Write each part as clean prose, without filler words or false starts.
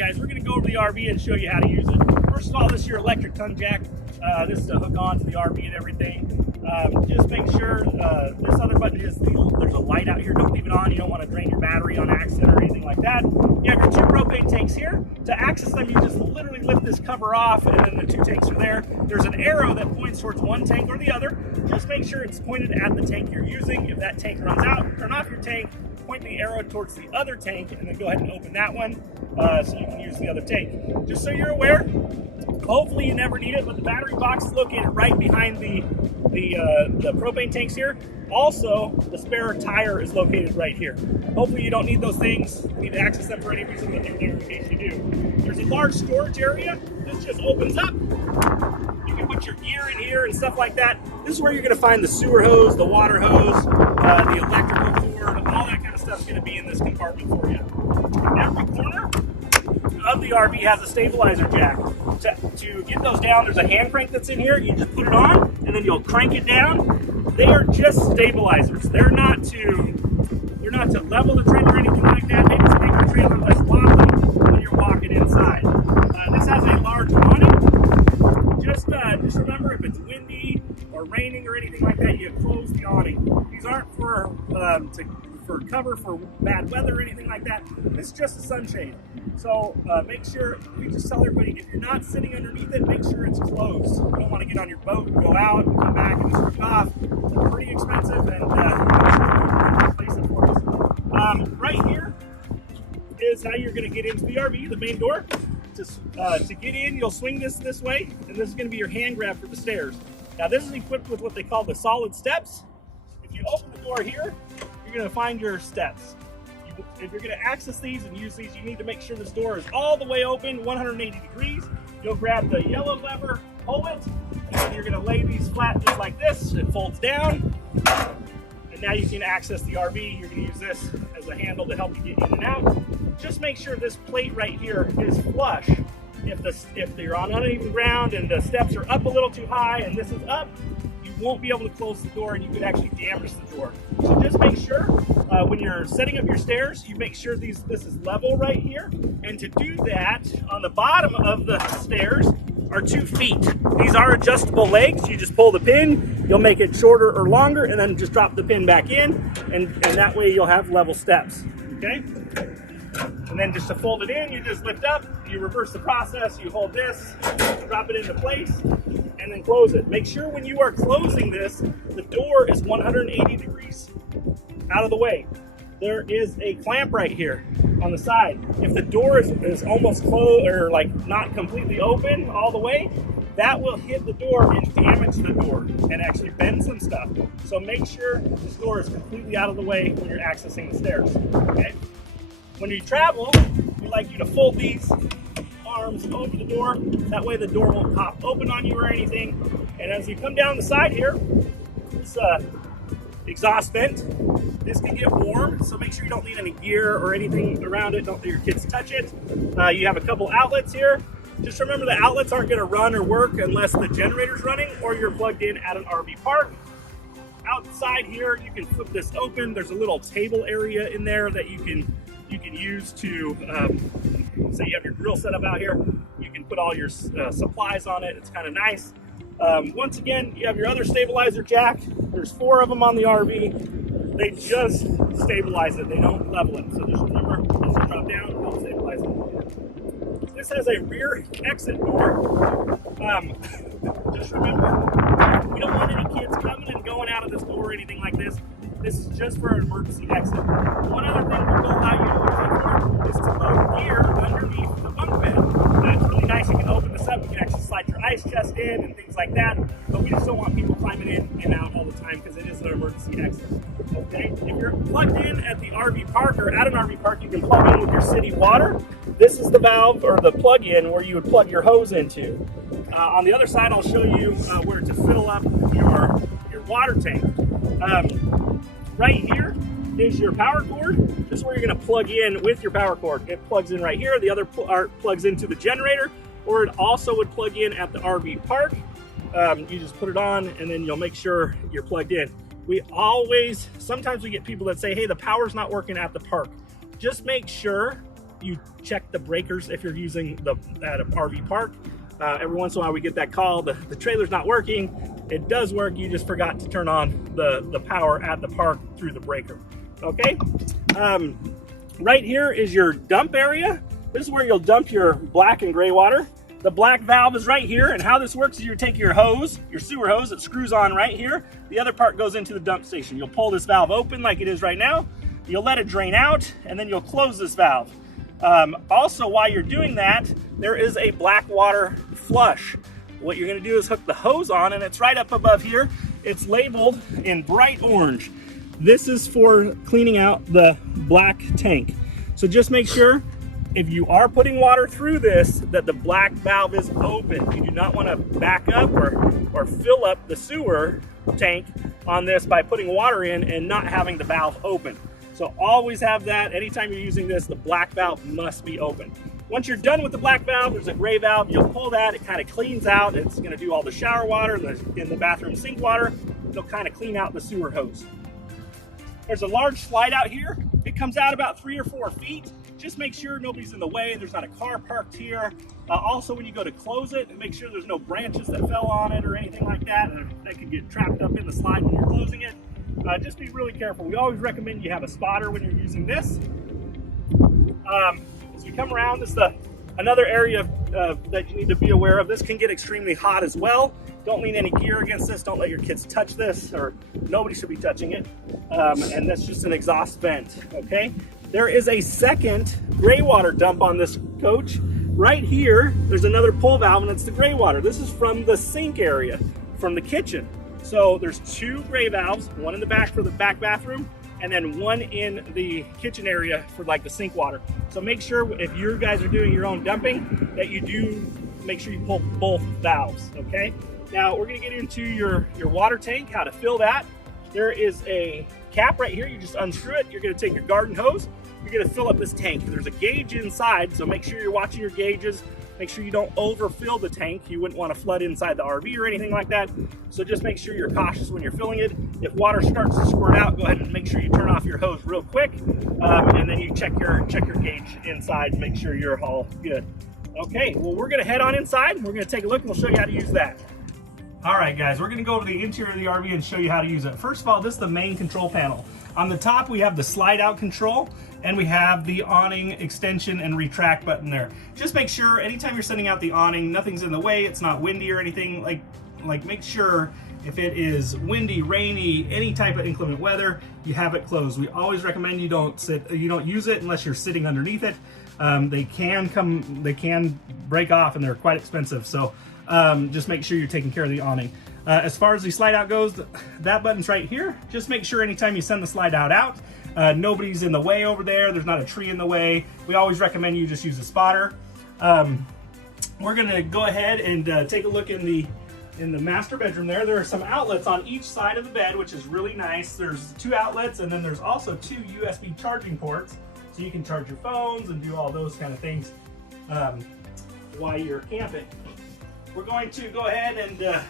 guys, we're going to go over the RV and show you how to use it. First of all, this is your electric tongue jack. This is to hook on to the RV and everything. Just make sure this other button is, there's a light out here. Don't leave it on. You don't want to drain your battery on accident or anything like that. You have your 2 propane tanks here. To access them, you just literally lift this cover off, and then the 2 tanks are there. There's an arrow that points towards one tank or the other. Just make sure it's pointed at the tank you're using. If that tank runs out, turn off your tank, point the arrow towards the other tank, and then go ahead and open that one so you can use the other tank. Just so you're aware, hopefully you never need it, but the battery box is located right behind the propane tanks here. Also, the spare tire is located right here. Hopefully you don't need those things. You need to access them for any reason, but they're there in case you do. There's a large storage area. This just opens up. You can put your gear in here and stuff like that. This is where you're going to find the sewer hose, the water hose, the electrical cord, all that kind of stuff is going to be in this compartment for you. Every corner of the RV has a stabilizer jack. To get those down, there's a hand crank that's in here. You just put it on, and then you'll crank it down. They are just stabilizers. They're not to level the trailer or anything like that. They just make the trailer less wobbly when you're walking inside. This has a large awning. Just remember, if it's windy or raining or anything like that, you close the awning. These aren't for cover for bad weather or anything like that. This is just a sunshade. So make sure, we just tell everybody, if you're not sitting underneath it, make sure it's closed. You don't want to get on your boat, go out, and come back and strip it off. They're pretty expensive, and replace it for us. Right here is how you're going to get into the RV, the main door. To get in, you'll swing this way, and this is going to be your hand grab for the stairs. Now this is equipped with what they call the solid steps. If you open the door here, you're going to find your steps. If you're going to access these and use these, you need to make sure this door is all the way open, 180 degrees. You'll grab the yellow lever, pull it, and then you're going to lay these flat just like this. It folds down, and now you can access the RV. You're going to use this as a handle to help you get in and out. Just make sure this plate right here is flush. If you're on uneven ground and the steps are up a little too high and this is up, won't be able to close the door, and you could actually damage the door. So just make sure when you're setting up your stairs, you make sure this is level right here. And to do that, on the bottom of the stairs are 2 feet. These are adjustable legs. You just pull the pin, you'll make it shorter or longer, and then just drop the pin back in, and that way you'll have level steps. Okay? And then just to fold it in, you just lift up, you reverse the process, you hold this, drop it into place, and then close it. Make sure when you are closing this, the door is 180 degrees out of the way. There is a clamp right here on the side. If the door is almost closed or like not completely open all the way, that will hit the door and damage the door and actually bend some stuff. So make sure this door is completely out of the way when you're accessing the stairs. Okay? When you travel, we like you to fold these arms over the door. That way the door won't pop open on you or anything. And as you come down the side here, this exhaust vent, this can get warm, so make sure you don't leave any gear or anything around it. Don't let your kids touch it. You have a couple outlets here. Just remember the outlets aren't going to run or work unless the generator's running or you're plugged in at an RV park. Outside here, you can flip this open. There's a little table area in there that you can use to, say you have your grill set up out here, you can put all your supplies on it. It's kind of nice. Once again, you have your other stabilizer jack. There's 4 of them on the RV. They just stabilize it. They don't level it. So just remember, this will drop down, it'll stabilize it. This has a rear exit door. Just remember, we don't want any kids coming and going out of this door or anything like this. This is just for an emergency exit. One other thing we will allow you to use it for is to load gear underneath the bunk bed. It's really nice. You can open this up. You can actually slide your ice chest in and things like that. But we just don't want people climbing in and out all the time because it is an emergency exit. Okay? If you're plugged in at the RV park or at an RV park, you can plug in with your city water. This is the valve or the plug-in where you would plug your hose into. On the other side, I'll show you where to fill up your water tank. Right here is your power cord. This is where you're going to plug in with your power cord. It plugs in right here. The other plugs into the generator, or it also would plug in at the RV park. You just put it on, and then you'll make sure you're plugged in. Sometimes we get people that say, hey, the power's not working at the park. Just make sure you check the breakers if you're using at an RV park. Every once in a while we get that call, the trailer's not working. It does work, you just forgot to turn on the power at the park through the breaker. Okay, right here is your dump area. This is where you'll dump your black and gray water. The black valve is right here, and how this works is you take your hose, your sewer hose, it screws on right here. The other part goes into the dump station. You'll pull this valve open like it is right now. You'll let it drain out, and then you'll close this valve. Also, while you're doing that, there is a black water flush. What you're gonna do is hook the hose on, and it's right up above here. It's labeled in bright orange. This is for cleaning out the black tank. So just make sure, if you are putting water through this, that the black valve is open. You do not want to back up or fill up the sewer tank on this by putting water in and not having the valve open. So always have that. Anytime you're using this, the black valve must be open. Once you're done with the black valve, there's a gray valve. You'll pull that, it kind of cleans out. It's going to do all the shower water in the bathroom sink water. It'll kind of clean out the sewer hose. There's a large slide out here. It comes out about 3 or 4 feet. Just make sure nobody's in the way. There's not a car parked here. Also, when you go to close it, make sure there's no branches that fell on it or anything like that. That could get trapped up in the slide when you're closing it. Just be really careful. We always recommend you have a spotter when you're using this. As we come around, this is another area that you need to be aware of. This can get extremely hot as well. Don't lean any gear against this. Don't let your kids touch this, or nobody should be touching it. And that's just an exhaust vent, okay? There is a second gray water dump on this coach. Right here, there's another pull valve, and it's the gray water. This is from the sink area, from the kitchen. So there's 2 gray valves, one in the back for the back bathroom, and then one in the kitchen area for like the sink water. So make sure if you guys are doing your own dumping that you do make sure you pull both valves, okay? Now we're gonna get into your water tank, how to fill that. There is a cap right here, you just unscrew it. You're gonna take your garden hose, you're gonna fill up this tank. There's a gauge inside, so make sure you're watching your gauges. Make sure you don't overfill the tank. You wouldn't want to flood inside the RV or anything like that. So just make sure you're cautious when you're filling it. If water starts to squirt out, go ahead and make sure you turn off your hose real quick. And then you check your gauge inside and make sure you're all good. Okay, well, we're gonna head on inside. We're gonna take a look and we'll show you how to use that. All right, guys, we're gonna go to the interior of the RV and show you how to use it. First of all, this is the main control panel. On the top, we have the slide out control, and we have the awning extension and retract button there. Just make sure anytime you're setting out the awning, nothing's in the way, it's not windy or anything. Like make sure if it is windy, rainy, any type of inclement weather, you have it closed. We always recommend you don't use it unless you're sitting underneath it. They can break off, and they're quite expensive. So just make sure you're taking care of the awning. As far as the slide out goes, that button's right here. Just make sure anytime you send the slide out, nobody's in the way over there. There's not a tree in the way. We always recommend you just use a spotter. We're gonna go ahead and take a look in the master bedroom there. There are some outlets on each side of the bed, which is really nice. There's 2 outlets, and then there's also 2 USB charging ports, so you can charge your phones and do all those kind of things while you're camping. We're going to go ahead and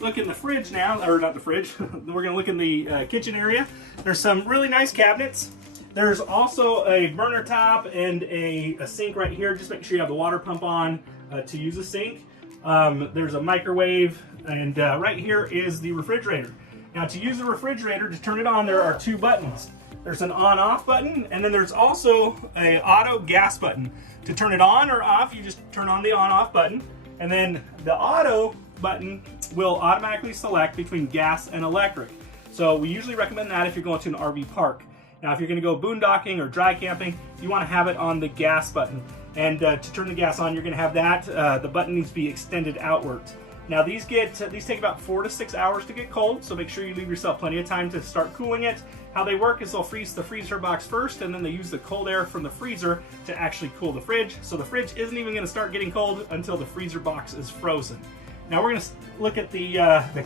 look in the fridge now, or not the fridge. We're going to look in the kitchen area. There's some really nice cabinets. There's also a burner top and a sink right here. Just make sure you have the water pump on to use a sink. There's a microwave, and right here is the refrigerator. Now, to use the refrigerator, to turn it on, there are 2 buttons. There's an on-off button, and then there's also an auto gas button. To turn it on or off, you just turn on the on-off button, and then the auto button will automatically select between gas and electric. So we usually recommend that if you're going to an RV park. Now, if you're going to go boondocking or dry camping, you want to have it on the gas button. And to turn the gas on, you're going to have that. The button needs to be extended outwards. Now, these take about 4 to 6 hours to get cold, so make sure you leave yourself plenty of time to start cooling it. How they work is they'll freeze the freezer box first, and then they use the cold air from the freezer to actually cool the fridge. So the fridge isn't even going to start getting cold until the freezer box is frozen. Now we're going to look at the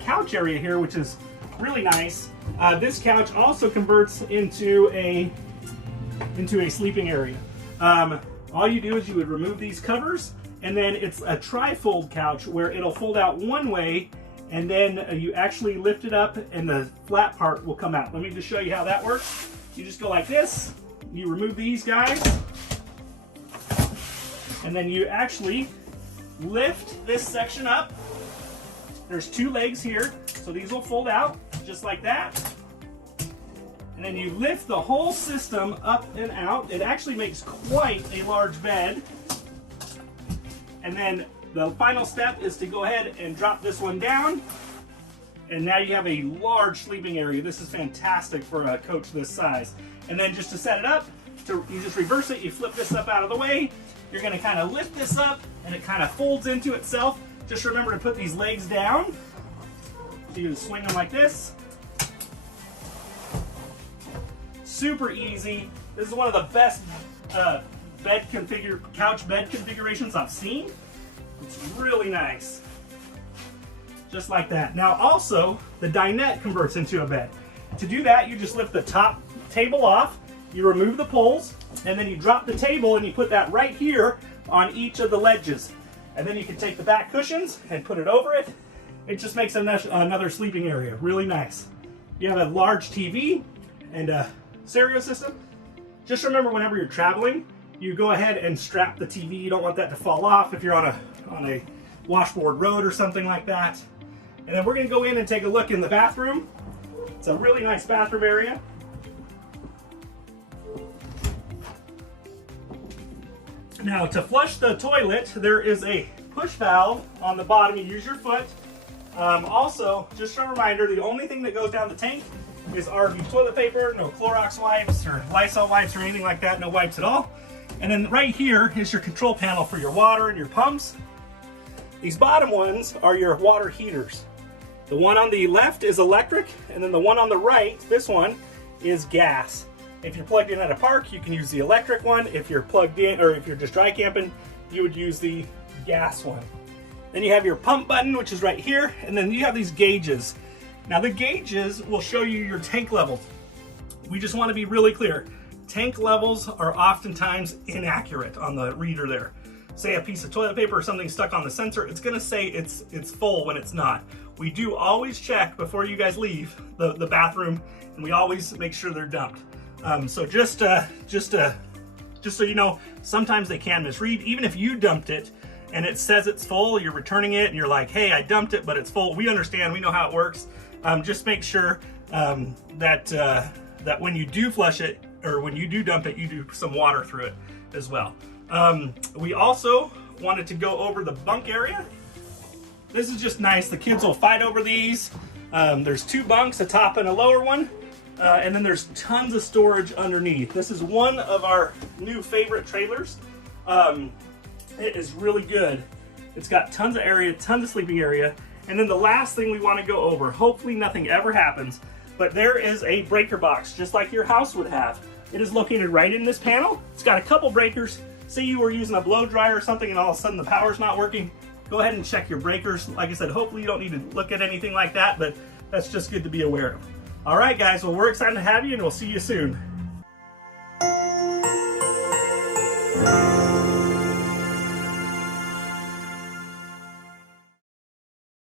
couch area here, which is really nice. This couch also converts into a sleeping area. All you do is you would remove these covers, and then it's a tri-fold couch where it'll fold out one way, and then you actually lift it up and the flat part will come out. Let me just show you how that works. You just go like this, you remove these guys, and then you actually lift this section up. There's 2 legs here, so these will fold out just like that. And then you lift the whole system up and out. It actually makes quite a large bed. And then the final step is to go ahead and drop this one down. And now you have a large sleeping area. This is fantastic for a coach this size. And then just to set it up, you just reverse it, you flip this up out of the way. You're gonna kind of lift this up and it kind of folds into itself. Just remember to put these legs down. So you swing them like this. Super easy. This is one of the best couch bed configurations I've seen. It's really nice. Just like that. Now also, the dinette converts into a bed. To do that, you just lift the top table off, you remove the poles, and then you drop the table and you put that right here on each of the ledges. And then you can take the back cushions and put it over it. It just makes another sleeping area. Really nice. You have a large TV and a stereo system. Just remember, whenever you're traveling, you go ahead and strap the TV. You don't want that to fall off if you're on a washboard road or something like that. And then we're going to go in and take a look in the bathroom. It's a really nice bathroom area. Now, to flush the toilet, there is a push valve on the bottom. You use your foot. Also, just a reminder, the only thing that goes down the tank is RV toilet paper, no Clorox wipes or Lysol wipes or anything like that, no wipes at all. And then right here is your control panel for your water and your pumps. These bottom ones are your water heaters. The one on the left is electric, and then the one on the right, this one, is gas. If you're plugged in at a park, you can use the electric one. If you're plugged in, or if you're just dry camping, you would use the gas one. Then you have your pump button, which is right here, and then you have these gauges. Now the gauges will show you your tank levels. We just want to be really clear. Tank levels are oftentimes inaccurate on the reader there. Say a piece of toilet paper or something stuck on the sensor, it's gonna say it's full when it's not. We do always check before you guys leave the bathroom, and we always make sure they're dumped. So just so you know, sometimes they can misread. Even if you dumped it and it says it's full, you're returning it and you're like, hey, I dumped it, but it's full. We understand, we know how it works. Just make sure that when you do flush it, or when you do dump it, you do some water through it as well. We also wanted to go over the bunk area. This is just nice. The kids will fight over these. There's 2 bunks, a top and a lower one. And then there's tons of storage underneath. This is one of our new favorite trailers. It is really good. It's got tons of area, tons of sleeping area. And then the last thing we want to go over, hopefully nothing ever happens, but there is a breaker box, just like your house would have. It is located right in this panel. It's got a couple breakers. Say you were using a blow dryer or something and all of a sudden the power's not working, go ahead and check your breakers. Like I said, hopefully you don't need to look at anything like that, but that's just good to be aware of. All right, guys, well, we're excited to have you, and we'll see you soon.